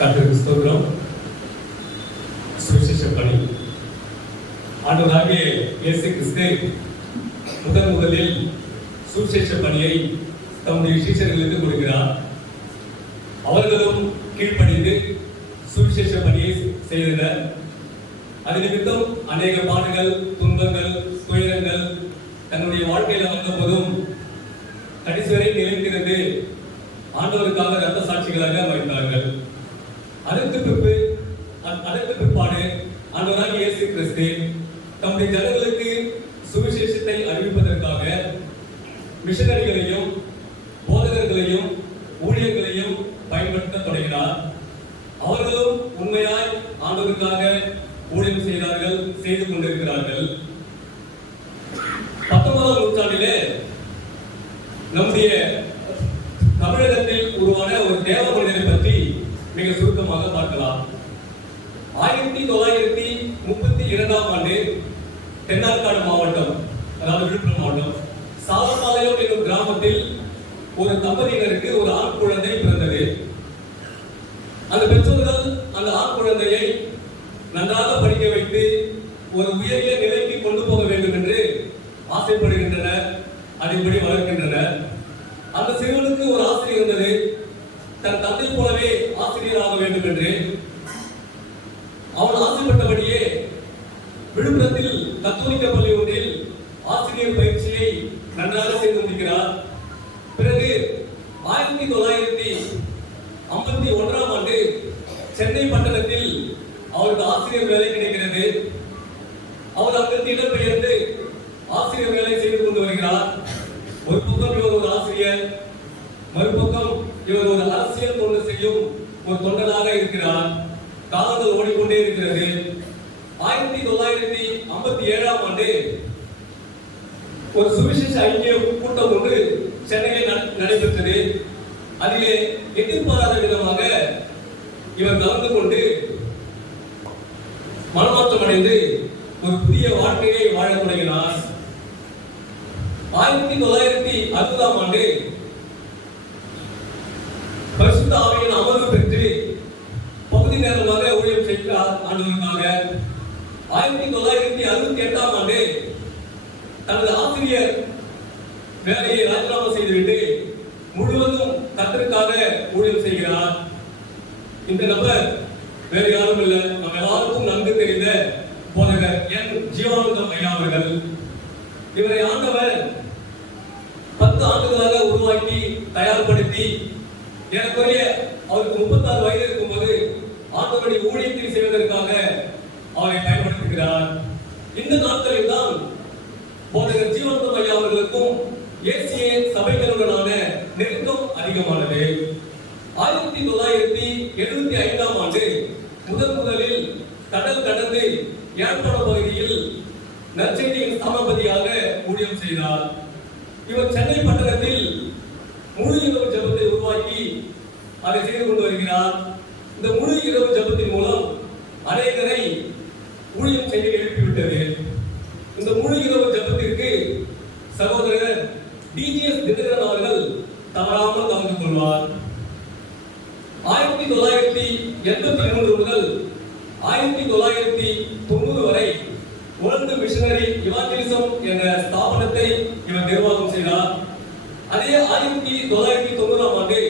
கர்த்தருக்கு ஸ்தோத்திரம். சுவிசேஷ பணி ஆண்டவராகிய இயேசு கிறிஸ்து முதன் முதலில் சுவிசேஷ பணியை தம்முடைய சீசர்களுக்கு கொடுக்கிறார். அவர்களும் கீழ்ப்பணிந்து சுவிசேஷ பணியை செய்தனர். அது நிமித்தம் அநேக பாடுகள் துன்பங்கள் துயரங்கள் தன்னுடைய வாழ்க்கையில வந்த போதும் கடைசி வரை நிலைத்திருந்து ஆண்டவருக்காக ரத்த சாட்சிகளாக வைத்தார்கள் அதற்கு பின்பு அ- அதற்கு பிற்பாடு ஆண்டவராக இயேசு கிறிஸ்து தம்முடைய ஜனங்களுக்கு சுவிசேஷத்தை அறிவிப்பதற்காக மிஷனரிகளையும் போதகர்களையும் ஊழியர்களையும் பயன்படுத்த தொடங்கினார். அவர்களும் உண்மையாய் ஆண்டவருக்காக ஊழியம் செய்தார்கள் செய்து கொண்டு மிக சுருக்கமாக பார்க்கலாம். ஆயிரத்தி தொள்ளாயிரத்தி முப்பத்தி இரண்டாம் ஆண்டு தென்னார்காடு மாவட்டம் அதாவது விழுப்புரம் மாவட்டம் சாவப்பாளையம் என்னும் கிராமத்தில் ஒரு தம்பதியினருக்கு ஒரு ஆண் குழந்தை பிறந்தது. அந்த பெற்றோர்கள் அந்த ஆண் குழந்தையை நன்றாக படிக்க வைத்து ஒரு உயரிய நிலைக்கு கொண்டு போக வேண்டும் என்று ஆசைப்படுகின்றனர். அதன்படி வளர்க்கின்றனர் அந்த சிறுவனுக்கு ஒரு ஆசிரியர் இருந்தது தன் தந்தை போலவே ஆசிரியராக வேண்டும் என்று அவள் ஆசைப்பட்டபடியே விழுப்புரத்தில் கத்தோலிக்க பள்ளி ஒன்றில் ஆசிரியர் பயிற்சியை நன்றாக செய்து முடிக்கிறார் பிறகு ஆயிரத்தி தொள்ளாயிரத்தி ஐம்பத்தி ஒன்றாம் ஆண்டு சென்னை பட்டணத்தில் அவருக்கு ஆசிரியர் வேலை கிடைக்கிறது. அவர் அங்கிருந்து இடம்பெயர்ந்து ஆசிரியர் வேலை செய்து கொண்டு வருகிறார் ஒரு பக்கம் இவர் ஒரு ஆசிரியர் மறுபக்கம் இவர் ஒரு அரசியல் தொண்டு செய்யும் ஒரு தொண்டனாக இருக்கிறார் காலங்கள் ஓடிக்கொண்டே இருக்கிறது. ஆயிரத்தி தொள்ளாயிரத்தி ஐம்பத்தி ஏழாம் ஆண்டு ஒரு சுவிசேஷ ஐக்கிய கூட்டம் ஒன்று சென்னையில் நடைபெற்றது. அதிலே எதிர்பாராத விதமாக இவர் கலந்து கொண்டு மனமாற்றம் அடைந்து ஒரு புதிய வாழ்க்கையை வாழத் தொடங்கினார். ஆயிரத்தி தொள்ளாயிரத்தி அறுபதாம் ஆண்டு ஆண்டுகளுக்காக ஆயிரத்தி தொள்ளாயிரத்தி அறுபத்தி எட்டாம் ஆண்டு தனது ஆசிரியர் வேலையை ராஜினாமா செய்துவிட்டு முழுவதும் கத்திற்காக ஊழியம் செய்கிறார். இந்த நபர் வேறு யாரும் இல்லை. நம்ம எல்லாருக்கும் நன்கு தெரிந்த போதகர் என் ஜீவானந்தம் ஐயா அவர்கள். இவரை ஆண்டவர் பத்து ஆண்டுகளாக உருவாக்கி தயார்படுத்தி எனக்குரிய அவருக்கு முப்பத்தாறு வயது இருக்கும்போது ஆண்டவருடைய ஊழியத்தில் செய்வதற்காக அவரை பயன்படுத்துகிறார். இந்த நாட்களில் தான் போதகர் ஜீவந்தம் ஐயா அவர்களுக்கும் ஏசிய சபைகளுடனான நெருக்கம் அதிகமானது. ஆயிரத்தி தொள்ளாயிரத்தி எழுபத்தி ஐந்தாம் ஆண்டு முதன் முதலில் கடல் கடந்து ஏற்பட பகுதியில் நற்செய்தியின் சபாபதியாக ஊழியம் செய்தார். இவர் சென்னை பட்டணத்தில் முழு இரவு ஜபத்தை உருவாக்கி அதை செய்து கொண்டு வருகிறார் இந்த முழு இரவு ஜபத்தின் மூலம் அநேகரை ஊழியம் செய்ய எழுப்பிவிட்டது இந்த முழு இரவு ஜபத்திற்கு சகோதரர் டிஜிஎஸ் தினகரன் அவர்கள் தவறாமல் கலந்து கொள்வார் ஆயிரத்தி தொள்ளாயிரத்தி எண்பத்தி மூன்று முதல் ஆயிரத்தி தொள்ளாயிரத்தி தொண்ணூறு வரை வேர்ல்டு மிஷனரி இவாஞ்சலிசம் என்ற ஸ்தாபனத்தை இவர் நிர்வாகம் செய்தார். அதே ஆயிரத்தி தொள்ளாயிரத்தி தொண்ணூறாம் ஆண்டு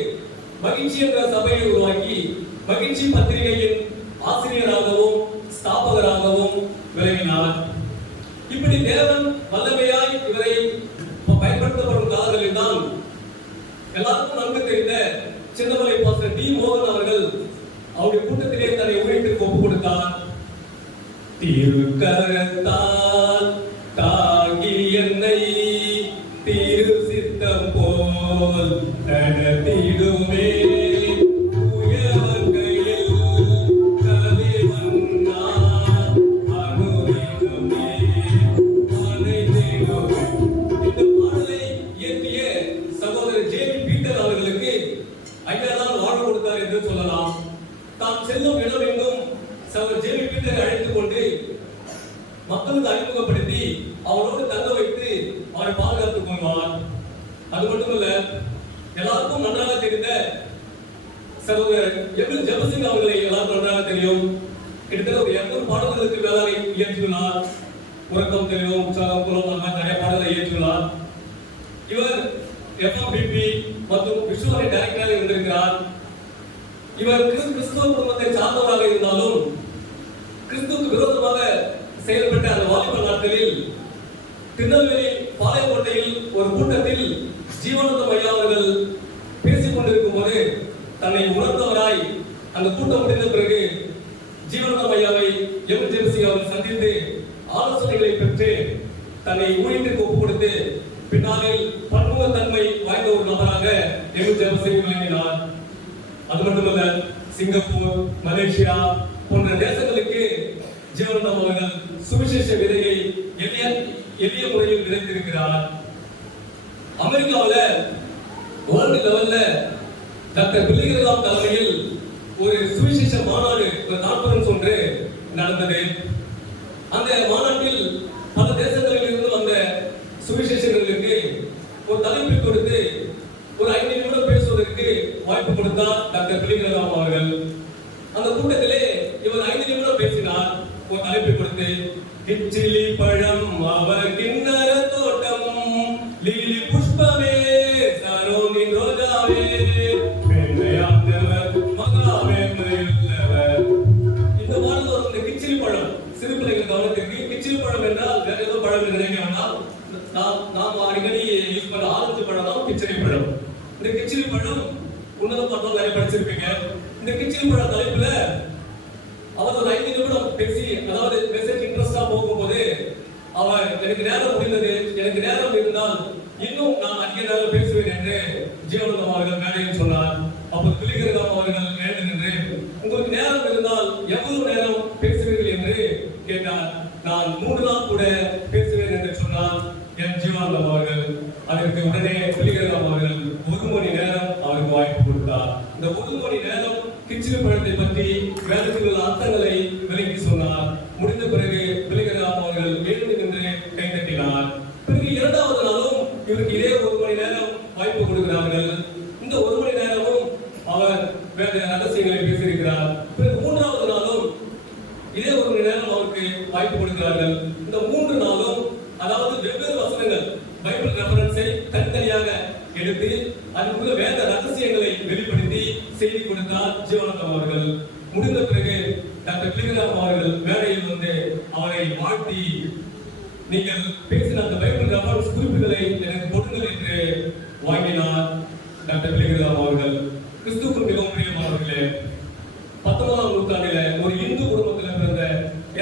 மகிழ்ச்சி என்ற சபையை உருவாக்கி மகிழ்ச்சி பத்திரிகையின் ஆசிரியராகவும் ஸ்தாபகராகவும் விளங்கினார். இப்படி தேவன் வல்லமையாய் இவரை பயன்படுத்தப்படும் காலங்களில் தான் எல்லாருக்கும் நன்கு தெரிந்த சின்னமலை பாஸ்டர் டி மோகன் அவர்கள் அவருடைய கூட்டத்திலே தன்னை ஊழியத்திற்கு ஒப்புக் கொடுத்தார். திருக்கரத்தால் கொடுத்தார் என்று சொல்லலாம் தாம் செல்லும் இடம் எங்கும் சகோதரர் ஜே பீட்டரை அழைத்துக் கொண்டு மக்களுக்கு அறிமுகப்படுத்தி அவரோடு தங்க வைத்து அவரை பாதுகாத்துக் இருந்த சகோதரர் எபில் ஜெபசிங் அவர்களை எல்லாரும் நன்றாக தெரியும். கிட்டத்தட்ட ஒரு இரநூறு பாடல்களுக்கு மேலாக இயற்றியுள்ளார். உறக்கம் தெரியும் உற்சாகம் குலம் அந்த நிறைய பாடல்களை இயற்றியுள்ளார். இவர் எஃப்எம்பிபி மற்றும் விஸ்வரை டைரக்டராக இருந்திருக்கிறார். இவர் கிறிஸ்துவ குடும்பத்தை சார்ந்தவராக இருந்தாலும் கிறிஸ்துவுக்கு விரோதமாக செயல்பட்ட அந்த வாலிப நாட்களில் திருநெல்வேலி பாளையக்கோட்டையில் ஒரு கூட்டத்தில் ஜீவனந்தம் ஐயா அவர்கள் பேசிக் கொண்டிருக்கும் போது தன்னை உணர்ந்தவராய் அந்த கூட்டம் முடிந்த பிறகு ஜீவனந்தம் ஐயாவை எமர்ஜென்சி அவர் சந்தித்து ஆலோசனைகளை பெற்று தன்னை ஊழியத்திற்கு ஒப்பு கொடுத்து பின்னாளில் பன்முகத்தன்மை வாய்ந்த ஒரு நபராக எம் விளங்கினார். அது மட்டுமல்ல சிங்கப்பூர் மலேசியா போன்ற தேசங்களுக்கு ஜீவனந்தம் அவர்கள் சுவிசேஷ விதையை எளிய எளிய முறையில் விதைத்திருக்கிறார். அமெரிக்காவில் வேர்ல்டு லெவல்ல டாக்டர் பிள்ளைகிரதாம் தலைமையில் ஒரு சுவிசேஷ மாநாடு ஒரு கான்பரன்ஸ் ஒன்று நடந்தது. அந்த மாநாட்டில் பல தேசங்களில் இருந்து வந்த சுவிசேஷர்களுக்கு ஒரு தலைப்பு கொடுத்து ஒரு ஐந்து நிமிடம் பேசுவதற்கு வாய்ப்பு கொடுத்தார் டாக்டர் பிள்ளைகிரதாம் அவர்கள். அந்த கூட்டத்திலே இவர் ஐந்து நிமிடம் பேசினார். ஒரு தலைப்பு கொடுத்து கிச்சிலி பழம் நாம் அடிக்கடி யூஸ் பண்ண ஆலத்து பழம் தான் கிச்சடி பழம். இந்த கிச்சடி பழம் உன்னதம் பாட்டம் நிறைய படிச்சிருப்பீங்க. இந்த கிச்சடி பழம் தலைப்புல அவர் ஒரு ஐந்து நிமிடம் பேசி அதாவது மெசேஜ் இன்ட்ரெஸ்டா போகும்போது அவர் எனக்கு நேரம் முடிந்தது எனக்கு நேரம் இருந்தால் இன்னும் நான் அதிக நேரம் பேசுவேன் என்று ஜீவனந்தம் அவர்கள் மேடையில் சொன்னார். அப்போ துளிகிரதம் அவர்கள் மேடை நின்று உங்களுக்கு நேரம் இருந்தால் எவ்வளவு நேரம் பேசுவீர்கள் என்று கேட்டார் நான் மூன்று நாள் கூட பேசுவேன் என்று சொன்னார் என் ஜீவானந்தம் அவர்கள் அதற்கு உடனே துளிகிரதம் அவர்கள் ஒரு மணி நேரம் அவருக்கு கொடுத்தார் இந்த ஒரு மணி நேரம் கிச்சிலி பழத்தை பற்றி வேதத்தில் உள்ள அர்த்தங்களை விளக்கி சொன்னார். முடிந்த பிறகு பிள்ளைகளாம் அவர்கள் மேலும் நின்று கைதட்டினார் பிறகு இரண்டாவது நாளும் இவருக்கு இதே ஒரு மணி நேரம் வாய்ப்பு கொடுக்கிறார்கள். இந்த ஒரு மணி நேரமும் அவர் வேத ரகசியங்களை பேசியிருக்கிறார். பிறகு மூன்றாவது நாளும் இதே ஒரு மணி நேரம் அவருக்கு வாய்ப்பு கொடுக்கிறார்கள். இந்த மூன்று நாளும் அதாவது வெவ்வேறு வசனங்கள் பைபிள் ரெஃபரன்ஸை தனித்தனியாக எடுத்து அதுக்குள்ள வேத ரகசியங்களை வெளிப்படுத்தி செய்தி கொடுத்தார் ஜீவனந்தம் அவர்கள். முடிந்த பிறகு டாக்டர் கிளிகராம் அவர்கள் மேடையில் வந்து அவரை வாழ்த்தி நீங்கள் பேசின அந்த பைபிள் ரெஃபரன்ஸ் குறிப்புகளை எனக்கு கொடுங்கள் என்று வாங்கினார் டாக்டர் பிலிகராம் அவர்கள் கிறிஸ்துவுக்கு மிகவும் பிரியமானவர்களே பத்தொன்பதாம் நூற்றாண்டில ஒரு இந்து குடும்பத்தில் பிறந்த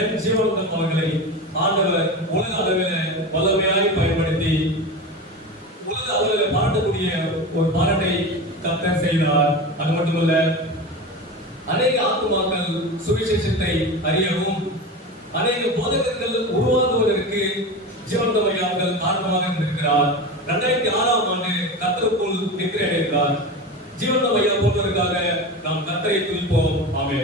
எம் ஜீவனந்தம் அவர்களை ஆண்டவர் உலக அளவில் வல்லமையாய் பயன்படுத்தி உலக அளவில் பாராட்டக்கூடிய ஒரு பாராட்டை கர்த்தர் செய்தார் அது மட்டுமல்ல அநேக ஆத்துமாக்கள் சுவிசேஷத்தை அறியவும் அநேக போதகர்கள் உருவாகுவதற்கு ஜீவந்தமையாளர்கள் காரணமாக இருந்திருக்கிறார். இரண்டாயிரத்தி ஆறாம் ஆண்டு கத்தருக்குள் நித்திரை அடைகிறார் ஜீவந்தமையா போன்றதற்காக நாம் கத்தரை துதிப்போம். ஆமே